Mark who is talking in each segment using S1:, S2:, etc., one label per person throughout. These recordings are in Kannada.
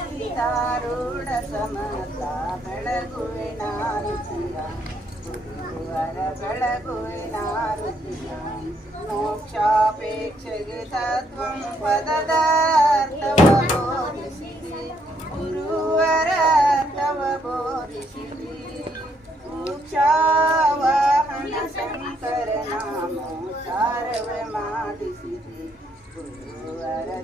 S1: ರಾಜಸಿತಾರೂಢ ಸಮತ ಬೆಳಗುವಿನಾರುಚಿಯ ಗುರುವರ ಬೆಳಗುವಿನಾರುಚಿಯ ಮೋಕ್ಷಾಪೇಕ್ಷೆಗೆ ತತ್ವಂ ಪದದ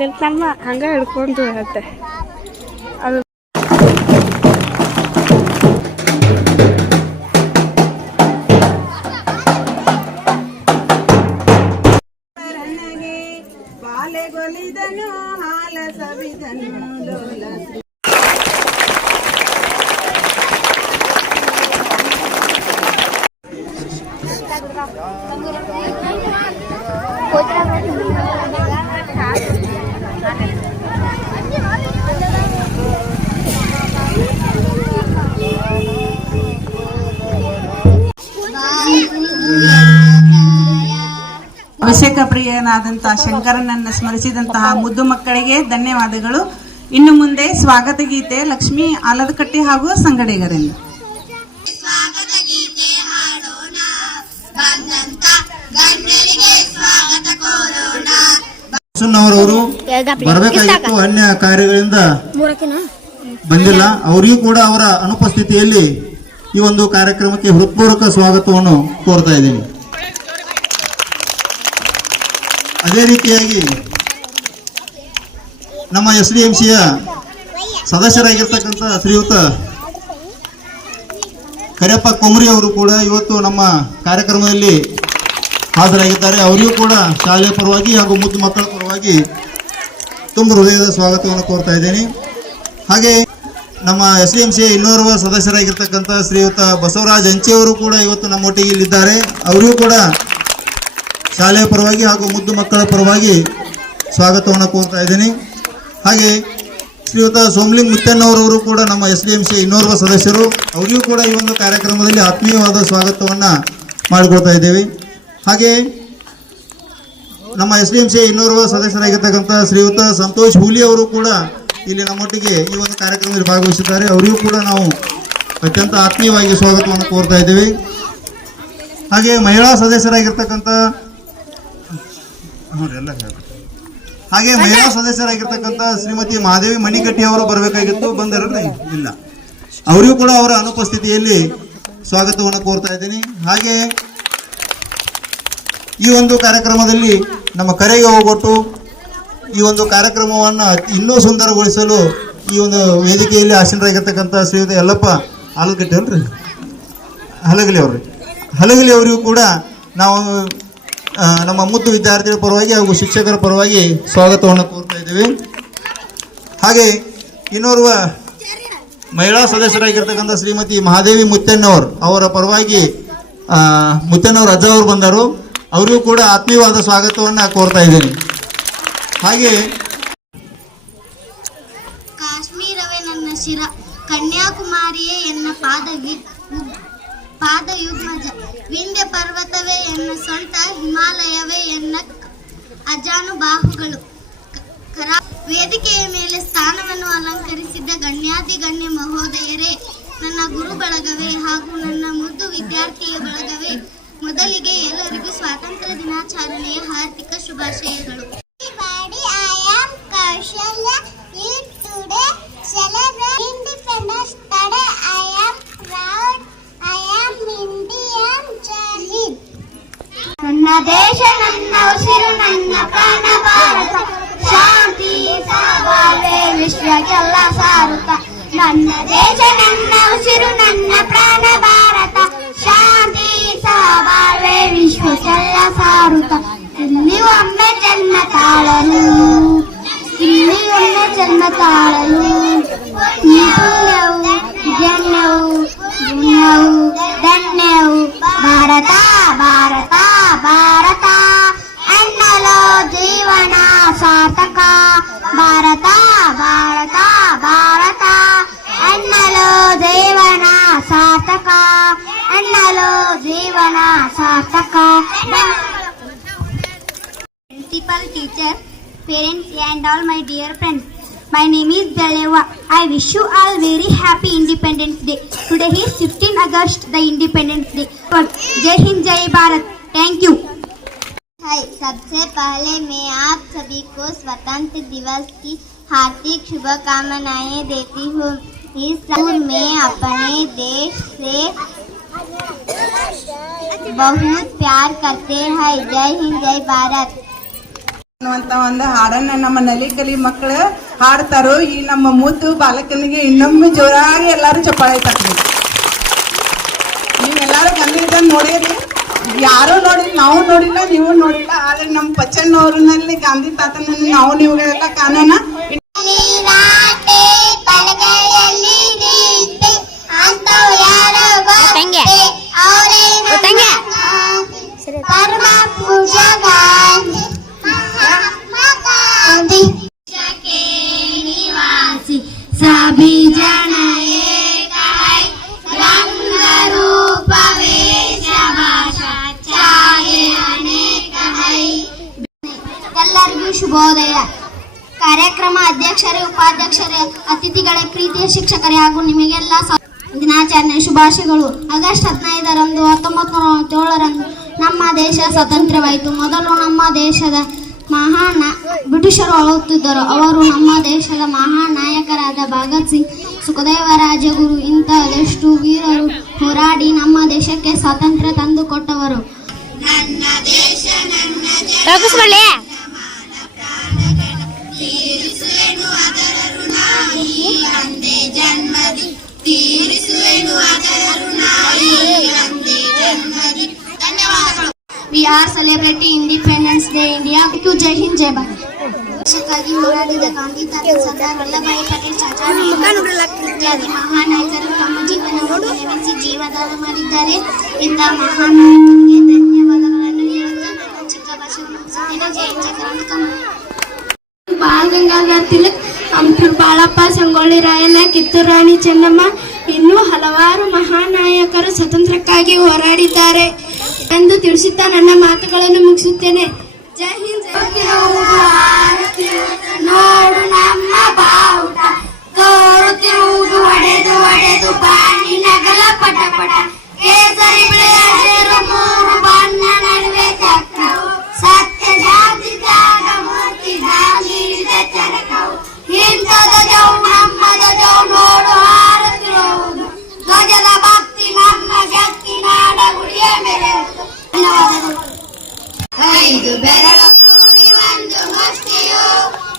S2: ಹಾಕತ್ಲಿಲ್ಲ ನಮ್ಮ ಹಂಗ ಹಿಡ್ಕೊಂಡು ಹೇಳುತ್ತೆ
S1: ಅಭಿಷೇಕ ಪ್ರಿಯನಾದಂತಹ ಶಂಕರನನ್ನ ಸ್ಮರಿಸಿದಂತಹ ಮುದ್ದು ಮಕ್ಕಳಿಗೆ ಧನ್ಯವಾದಗಳು. ಇನ್ನು ಮುಂದೆ ಸ್ವಾಗತ ಗೀತೆ ಲಕ್ಷ್ಮಿ ಆಲದಕಟ್ಟಿ ಹಾಗೂ ಸಂಗಡಿಗರಿಂದ.
S3: ಸ್ವಾಗತ ಗೀತೆ ಹಾಡೋಣ. ಬಂದಂತ ಗಣ್ಯರಿಗೆ ಸ್ವಾಗತ ಕೋರೋಣ.
S4: ಅವರವರು ಬರಬೇಕಾಗಿತ್ತು ಅನ್ಯ ಕಾರ್ಯಗಳಿಂದ. ಬಂದಿಲ್ಲ. ಅವರಿಗೂ ಕೂಡ ಅವರ ಅನುಪಸ್ಥಿತಿಯಲ್ಲಿ ಈ ಒಂದು ಕಾರ್ಯಕ್ರಮಕ್ಕೆ ಹೃತ್ಪೂರ್ವಕ ಸ್ವಾಗತವನ್ನು ಕೋರ್ತಾ ಇದ್ದೀನಿ. ಅದೇ ರೀತಿಯಾಗಿ ನಮ್ಮ ಎಸ್ ಡಿ ಎಂ ಸಿಯ ಸದಸ್ಯರಾಗಿರ್ತಕ್ಕಂಥ ಶ್ರೀಯುತ ಕರಿಯಪ್ಪ ಕೊಮರಿ ಅವರು ಕೂಡ ಇವತ್ತು ನಮ್ಮ ಕಾರ್ಯಕ್ರಮದಲ್ಲಿ ಹಾಜರಾಗಿದ್ದಾರೆ. ಅವರಿಗೂ ಕೂಡ ಶಾಲೆಯ ಪರವಾಗಿ ಹಾಗೂ ಮುದ್ದು ಮಕ್ಕಳ ಪರವಾಗಿ ತುಂಬ ಹೃದಯದ ಸ್ವಾಗತವನ್ನು ಕೋರ್ತಾ ಇದ್ದೇನೆ. ಹಾಗೆ ನಮ್ಮ ಎಸ್ ಡಿ ಎಂ ಸಿ ಇನ್ನೋರ್ವ ಸದಸ್ಯರಾಗಿರ್ತಕ್ಕಂಥ ಶ್ರೀಯುತ ಬಸವರಾಜ್ ಅಂಚೆಯವರು ಕೂಡ ಇವತ್ತು ನಮ್ಮೊಟ್ಟಿಗೆ ಇಲ್ಲಿದ್ದಾರೆ. ಅವರಿಗೂ ಕೂಡ ಶಾಲೆಯ ಪರವಾಗಿ ಹಾಗೂ ಮುದ್ದು ಮಕ್ಕಳ ಪರವಾಗಿ ಸ್ವಾಗತವನ್ನು ಕೋರ್ತಾ ಇದ್ದೀನಿ. ಹಾಗೆ ಶ್ರೀಯುತ ಸೋಮಲಿಂಗ್ ಮುತ್ತಣ್ಣವರವರು ಕೂಡ ನಮ್ಮ ಎಸ್ ಡಿ ಎಂ ಸಿ ಇನ್ನೋರ್ವ ಸದಸ್ಯರು, ಅವರಿಗೂ ಕೂಡ ಈ ಒಂದು ಕಾರ್ಯಕ್ರಮದಲ್ಲಿ ಆತ್ಮೀಯವಾದ ಸ್ವಾಗತವನ್ನು ಮಾಡಿಕೊಳ್ತಾ ಇದ್ದೇವೆ. ಹಾಗೆ ನಮ್ಮ ಎಸ್ ಡಿ ಎಂ ಸಿ ಇನ್ನೋರ್ವ ಸದಸ್ಯರಾಗಿರ್ತಕ್ಕಂಥ ಶ್ರೀಯುತ ಸಂತೋಷ್ ಹೂಲಿ ಅವರು ಕೂಡ ಇಲ್ಲಿ ನಮ್ಮೊಟ್ಟಿಗೆ ಈ ಒಂದು ಕಾರ್ಯಕ್ರಮದಲ್ಲಿ ಭಾಗವಹಿಸಿದ್ದಾರೆ. ಅವರಿಗೂ ಕೂಡ ನಾವು ಅತ್ಯಂತ ಆತ್ಮೀಯವಾಗಿ ಸ್ವಾಗತವನ್ನು ಕೋರ್ತಾ ಇದ್ದೇವೆ. ಹಾಗೆ ಮಹಿಳಾ ಸದಸ್ಯರಾಗಿರ್ತಕ್ಕಂಥ ಎಲ್ಲ. ಹಾಗೆ ಮಹಿಳಾ ಸದಸ್ಯರಾಗಿರ್ತಕ್ಕಂಥ ಶ್ರೀಮತಿ ಮಹಾದೇವಿ ಮಣಿಕಟ್ಟಿ ಅವರು ಬರಬೇಕಾಗಿತ್ತು ಬಂದರಲ್ಲ ಇಲ್ಲ. ಅವರಿಗೂ ಕೂಡ ಅವರ ಅನುಪಸ್ಥಿತಿಯಲ್ಲಿ ಸ್ವಾಗತವನ್ನು ಕೋರ್ತಾ ಇದ್ದೀನಿ. ಹಾಗೆ ಈ ಒಂದು ಕಾರ್ಯಕ್ರಮದಲ್ಲಿ ನಮ್ಮ ಕರೆಗೆ ಹೋಗೊಟ್ಟು ಈ ಒಂದು ಕಾರ್ಯಕ್ರಮವನ್ನು ಇನ್ನೂ ಸುಂದರಗೊಳಿಸಲು ಈ ಒಂದು ವೇದಿಕೆಯಲ್ಲಿ ಆಸೀನರಾಗಿರ್ತಕ್ಕಂಥ ಶ್ರೀಯುತ ಯಲ್ಲಪ್ಪ ಆಲೂಗಡ್ಡೆ ಅಲ್ರಿ ಹಲಗಲಿ ಅವ್ರಿ ಹಲಗಲಿ ಅವರಿಗೂ ಕೂಡ ನಾವು ನಮ್ಮ ಮುದ್ದು ವಿದ್ಯಾರ್ಥಿಗಳ ಪರವಾಗಿ ಹಾಗೂ ಶಿಕ್ಷಕರ ಪರವಾಗಿ ಸ್ವಾಗತವನ್ನು ಕೋರ್ತಾ ಇದ್ದೇವೆ. ಹಾಗೆ ಇನ್ನೋರ್ವ ಮಹಿಳಾ ಸದಸ್ಯರಾಗಿರ್ತಕ್ಕಂಥ ಶ್ರೀಮತಿ ಮಹಾದೇವಿ ಮುತ್ತಣ್ಣವರ್ ಅವರ ಪರವಾಗಿ ಮುತ್ತಣ್ಣವ್ರ ಅಜ್ಜ ಅವರು ಬಂದರು. ಅವರಿಗೂ ಕೂಡ ಆತ್ಮೀಯವಾದ ಸ್ವಾಗತವನ್ನು ಕೋರ್ತಾ ಇದ್ದೀನಿ. ಹಾಗೆ
S3: ಕಾಶ್ಮೀರವೇ ನನ್ನ ಶಿರ. ಕನ್ಯಾಕುಮಾರಿಯೇ ಎನ್ನ ಪಾದವಿ. ಪಾದಯುಗ್ಮಜ. ವಿಂಧ್ಯ ಪರ್ವತವೇ ಎನ್ನ ಸ್ವಂತ, ಹಿಮಾಲಯವೇ ಎನ್ನ ಅಜಾನು ಬಾಹುಗಳು. ಕರ, ವೇದಿಕೆಯ ಮೇಲೆ ಸ್ಥಾನವನ್ನು ಅಲಂಕರಿಸಿದ್ದ ಗಣ್ಯಾತಿ ಗಣ್ಯ ಮಹೋದಯರೇ, ನನ್ನ ಗುರು ಬಳಗವೇ ಹಾಗೂ ನನ್ನ ಮುದ್ದು ವಿದ್ಯಾರ್ಥಿಯ ಬಳಗವೇ, ಮೊದಲಿಗೆ ಎಲ್ಲರಿಗೂ ಸ್ವಾತಂತ್ರ್ಯ ದಿನಾಚರಣೆಯ ಹಾರ್ದಿಕ ಶುಭಾಶಯಗಳು. ಸಾರುತ್ತ ಇಲ್ಲಿ ಒಮ್ಮೆ ಜನ್ಮ ತಾಳಲು ಇಲ್ಲಿ ಒಮ್ಮೆ ಜನ್ಮ ತಾಳಲು ಈ ಪುಣ್ಯವು ಜನ್ಯವು ಪುಣ್ಯವು ಧನ್ಯವು ಭಾರತ ಭಾರತ ಭಾರತ ಎನ್ನಲು ಜೀವನ ಸಾರ್ಥಕ ಭಾರತ ಭಾರತ ಭಾರತ ಎನ್ನಲು ಜೀವನ ಸಾರ್ಥಕ ಎನ್ನಲು ಜೀವನ ಸಾರ್ಥಕ Principal teacher, parents and all my dear friends. My name is Daleva. I wish you all very happy Independence Day. Today is 15 August, the Independence Day. जय हिंद जय भारत थैंक यू हाय सबसे पहले मैं आप सभी को स्वतंत्र दिवस की हार्दिक शुभकामनाएँ देती हूँ इस साल में अपने देश से बहुत प्यार करते हैं जय हिंद जय भारत
S1: ಅನ್ನುವಂತ ಒಂದು ಹಾಡನ್ನ ನಮ್ಮ ನಲಿಕಲಿ ಮಕ್ಕಳು ಹಾಡ್ತಾರೋ, ಈ ನಮ್ಮ ಮೂತು ಬಾಲಕನಿಗೆ ಇನ್ನೊಮ್ಮೆ ಜೋರಾಗಿ ಎಲ್ಲಾರು ಚಪ್ಪಾಳೆ ತಟ್ಟಬೇಕು ನೀವೆಲ್ಲಾರು ಬಂದಿದ್ದ ನೋಡಿರಿ. ಯಾರು ನೋಡಿಲ್ಲ, ನಾವು ನೋಡಿಲ್ಲ, ನೀವು ನೋಡಿಲ್ಲ, ಆದ್ರೆ ನಮ್ಮ ಪಚ್ಚಣ್ಣವ್ರನ್ನಲ್ಲಿ ಗಾಂಧಿ ತಾತನಲ್ಲಿ ನಾವು ನೀವುಗಳೆಲ್ಲ ಕಾಣೋಣ.
S3: सभी जन एक है रंग रूप वेश भाषा चाहे अनेक है ಎಲ್ಲರಿಗೂ ಶುಭೋದಯ ಕಾರ್ಯಕ್ರಮ ಅಧ್ಯಕ್ಷರೇ ಉಪಾಧ್ಯಕ್ಷರೇ ಅತಿಥಿಗಳೇ ಪ್ರೀತಿಯ ಶಿಕ್ಷಕರೇ ಹಾಗೂ ನಿಮಗೆಲ್ಲ ಸ- ದಿನಾಚರಣೆ ಶುಭಾಶಯಗಳು ಆಗಸ್ಟ್ ಹದಿನೈದರಂದು ಹತ್ತೊಂಬತ್ತು ನೂರ ನಲವತ್ತೇಳರಂದು ನಮ್ಮ ದೇಶ ಸ್ವತಂತ್ರವಾಯಿತು ಮೊದಲು ನಮ್ಮ ದೇಶದ ಮಹಾನ್ ಬ್ರಿಟಿಷರು ಆಳುತ್ತಿದ್ದರು. ಅವರು ನಮ್ಮ ದೇಶದ ಮಹಾನ್ ನಾಯಕರಾದ ಭಗತ್ ಸಿಂಗ್ ಸುಖದೇವ ರಾಜಗುರು ಇಂಥದೆಷ್ಟು ವೀರರು ಹೋರಾಡಿ ನಮ್ಮ ದೇಶಕ್ಕೆ ಸ್ವಾತಂತ್ರ್ಯ ತಂದುಕೊಟ್ಟವರು ಧನ್ಯವಾದಗಳು. We are celebrity independence day India to ಜೈ ಹಿಂದ್ ಜೈ ಭಾರತ್ ದೇಶಕ್ಕಾಗಿ ಹೋರಾಡಿದ ಗಾಂಧಿ ತಾತ ಸರ್ದಾರ್ ವಲ್ಲಭಾಯಿ ಪಟೇಲ್ ಚಾಚಾ ನೆಹರು ಇತ್ಯಾದಿ ಮಹಾನ್ ನಾಯಕರು ತಮ್ಮ ಜೀವನವನ್ನು ನೆನೆಸಿ ಜೀವದಾನ ಮಾಡಿದ್ದಾರೆ. ಇಂಥ ಮಹಾನ್ ನಾಯಕರಿಗೆ ಧನ್ಯವಾದಗಳನ್ನು ಹೇಳುತ್ತಾ ನನ್ನ ಚಿಕ್ಕ ಭಾಷೆ ಮುಗಿಸುತ್ತೇನೆ. ಜೈ ಹಿಂದ್ ಜೈ ಕರ್ನಾಟಕ
S2: ಬಾಲ್ ಗಂಗಾಧರ್ ತಿಲಕ್ ಹಂಪೂರ್ ಬಾಳಪ್ಪ ಸಂಗೊಳ್ಳಿ ರಾಯಣ್ಣ ಕಿತ್ತೂರು ರಾಣಿ ಚೆನ್ನಮ್ಮ ಇನ್ನೂ ಹಲವಾರು ಮಹಾನಾಯಕರು ಸ್ವತಂತ್ರಕ್ಕಾಗಿ ಹೋರಾಡಿದ್ದಾರೆ. ಎಂದು ತಿಳಿಸುತ್ತಾ ನನ್ನ ಮಾತುಗಳನ್ನು ಮುಗಿಸುತ್ತೇನೆ. ಜೈ ಹಿಂದ್
S3: ನೋಡು ನಮ್ಮ ಬಾವುಟ. ತೋರುತ್ತಿರುವುದು ಒಡೆದು ಒಡೆದು ಬಾಣಿ ನಗಲ ಪಟ ಪಟ. ಬೆರಳು ಕೂಡಿ ಒಂದು ಮುಷ್ಟಿಯು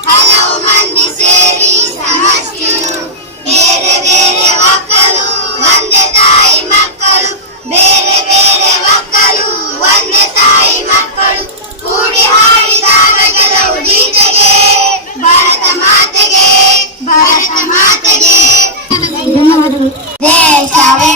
S3: ಹಲವು ಮಂದಿ ಸೇರಿ ಸಮಷ್ಟಿಯು ಬೇರೆ ಬೇರೆ ಮಕ್ಕಳು ಒಂದೇ ತಾಯಿ ಮಕ್ಕಳು. ಬೇರೆ ಬೇರೆ ಮಕ್ಕಳು ಒಂದೇ ತಾಯಿ ಮಕ್ಕಳು. ಕೂಡಿ ಹಾಡಿದಾಗ ಕೆಲವು ಗೀತೆಗೆ ಭಾರತ ಮಾತೆಗೆ ಭಾರತ ಮಾತೆಗೆ.
S2: ದೇಶವೇ